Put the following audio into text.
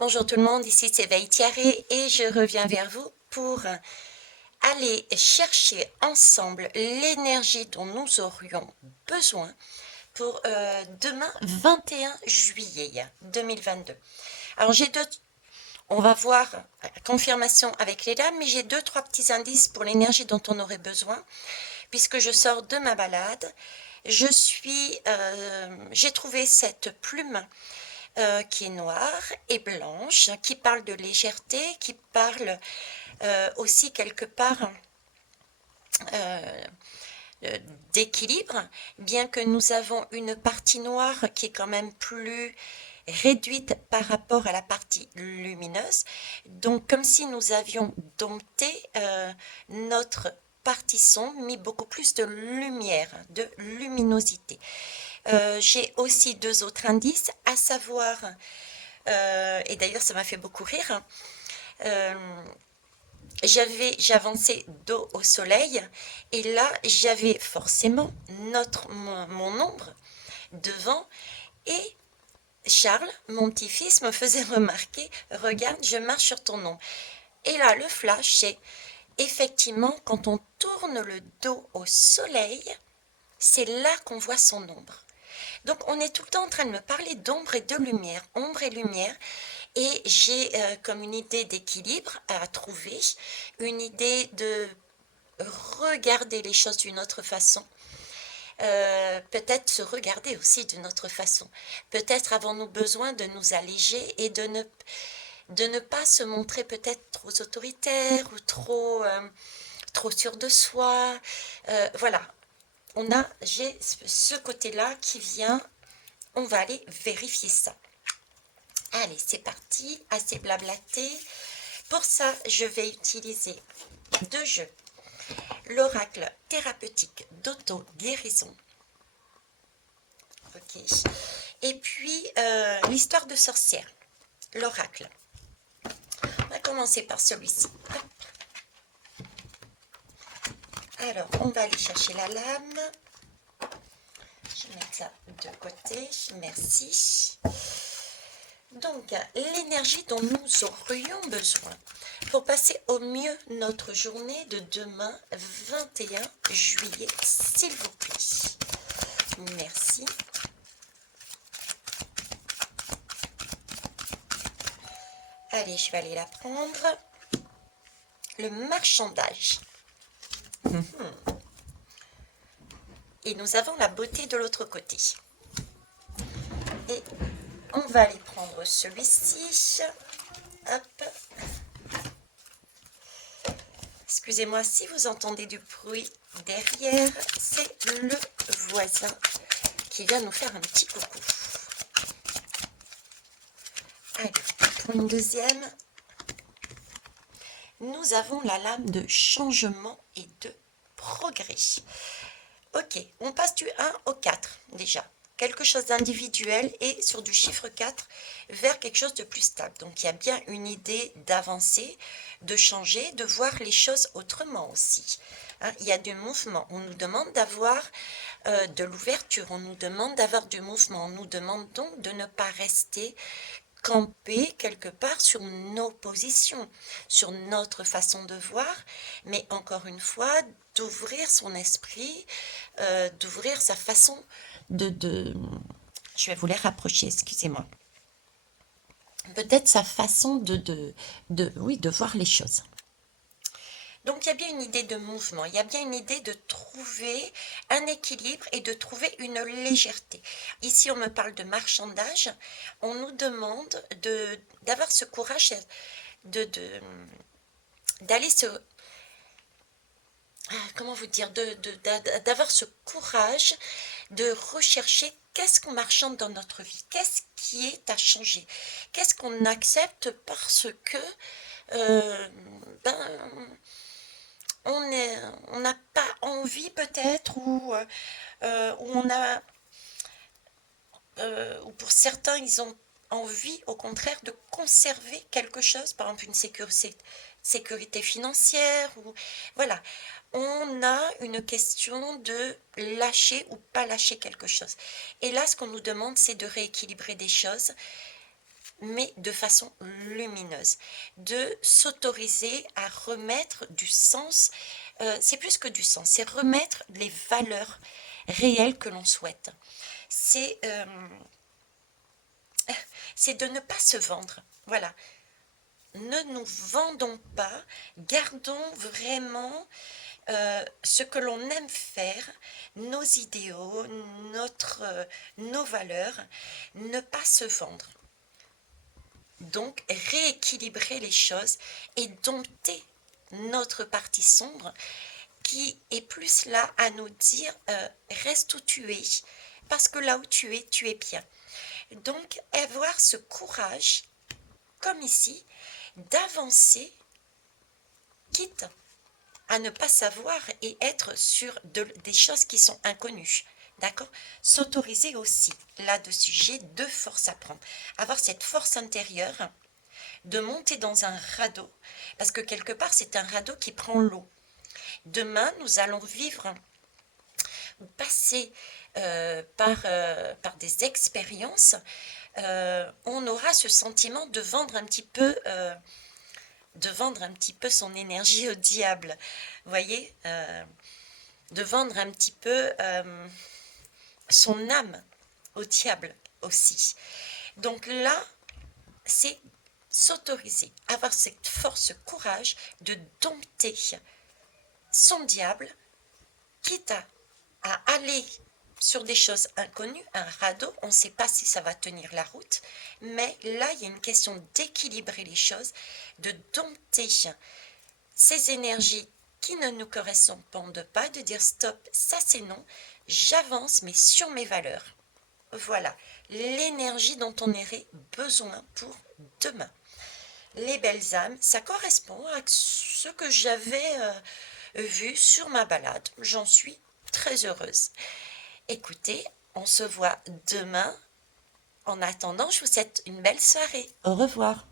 Bonjour tout le monde, ici c'est Veïtiaré et je reviens vers vous pour aller chercher ensemble l'énergie dont nous aurions besoin pour demain 21 juillet 2022. Alors on va voir la confirmation avec les dames, mais j'ai deux, trois petits indices pour l'énergie dont on aurait besoin puisque je sors de ma balade. J'ai trouvé cette plume qui est noire et blanche, qui parle de légèreté, qui parle aussi quelque part euh, d'équilibre, bien que nous avons une partie noire qui est quand même plus réduite par rapport à la partie lumineuse. Donc comme si nous avions dompté notre partie sombre, mis beaucoup plus de lumière, de luminosité. J'ai aussi deux autres indices, à savoir et d'ailleurs ça m'a fait beaucoup rire. Euh, j'avançais dos au soleil et là j'avais forcément mon ombre devant et Charles, mon petit-fils, me faisait remarquer, regarde, je marche sur ton ombre. Et là, le flash, c'est effectivement quand on tourne le dos au soleil, c'est là qu'on voit son ombre. Donc on est tout le temps en train de me parler d'ombre et de lumière, ombre et lumière. Et j'ai comme une idée d'équilibre à trouver, une idée de regarder les choses d'une autre façon, peut-être se regarder aussi d'une autre façon. Peut-être avons-nous besoin de nous alléger et de ne pas se montrer peut-être trop autoritaire ou trop sûr de soi. Voilà, j'ai ce côté-là qui vient, on va aller vérifier ça. Allez, c'est parti, assez blablaté. Pour ça, je vais utiliser deux jeux. L'oracle thérapeutique d'auto-guérison. Ok. Et puis, l'histoire de sorcière. L'oracle. On va commencer par celui-ci. Alors, on va aller chercher la lame. Je vais mettre ça de côté. Merci. Donc, l'énergie dont nous aurions besoin pour passer au mieux notre journée de demain 21 juillet, s'il vous plaît. Merci. Allez, je vais aller la prendre. Le marchandage. Et nous avons la beauté de l'autre côté. Et on va aller prendre celui-ci. Hop. Excusez-moi si vous entendez du bruit derrière, c'est le voisin qui vient nous faire un petit coucou. Allez, pour une deuxième, nous avons la lame de changement et de progrès. Ok, on passe du 1 au 4 déjà. Quelque chose d'individuel et sur du chiffre 4 vers quelque chose de plus stable. Donc il y a bien une idée d'avancer, de changer, de voir les choses autrement aussi. Hein, il y a du mouvement. On nous demande d'avoir de l'ouverture, on nous demande d'avoir du mouvement. On nous demande donc de ne pas rester camper quelque part sur nos positions, sur notre façon de voir, mais encore une fois, d'ouvrir son esprit, d'ouvrir sa façon je vais vous les rapprocher, excusez-moi. Peut-être sa façon de voir les choses. Donc il y a bien une idée de mouvement, il y a bien une idée de trouver un équilibre et de trouver une légèreté. Ici on me parle de marchandage, on nous demande d'avoir ce courage d'aller se... Comment vous dire, d'avoir ce courage de rechercher qu'est-ce qu'on marchande dans notre vie, qu'est-ce qui est à changer, qu'est-ce qu'on accepte parce que on n'a pas envie peut-être ou on a ou pour certains ils ont envie au contraire de conserver quelque chose, par exemple une sécurité financière ou voilà, on a une question de lâcher ou pas lâcher quelque chose. Et là ce qu'on nous demande c'est de rééquilibrer des choses. mais de façon lumineuse, de s'autoriser à remettre du sens, c'est plus que du sens, c'est remettre les valeurs réelles que l'on souhaite. C'est de ne pas se vendre, voilà. Ne nous vendons pas, gardons vraiment ce que l'on aime faire, nos idéaux, nos valeurs, ne pas se vendre. Donc rééquilibrer les choses et dompter notre partie sombre qui est plus là à nous dire reste où tu es, parce que là où tu es bien. Donc avoir ce courage, comme ici, d'avancer, quitte à ne pas savoir et être sur des choses qui sont inconnues. D'accord? S'autoriser aussi là-dessus. J'ai deux forces à prendre. Avoir cette force intérieure de monter dans un radeau, parce que quelque part, c'est un radeau qui prend l'eau. Demain, nous allons vivre ou passer par des expériences. On aura ce sentiment de vendre un petit peu son énergie au diable, voyez, de vendre un petit peu son âme au diable aussi. Donc là, c'est s'autoriser, avoir cette force, ce courage de dompter son diable, quitte à aller sur des choses inconnues, un radeau, on ne sait pas si ça va tenir la route, mais là, il y a une question d'équilibrer les choses, de dompter ces énergies qui ne nous correspondent pas, de dire stop, ça c'est non, j'avance mais sur mes valeurs. Voilà, l'énergie dont on aurait besoin pour demain. Les belles âmes, ça correspond à ce que j'avais vu sur ma balade. J'en suis très heureuse. Écoutez, on se voit demain. En attendant, je vous souhaite une belle soirée. Au revoir.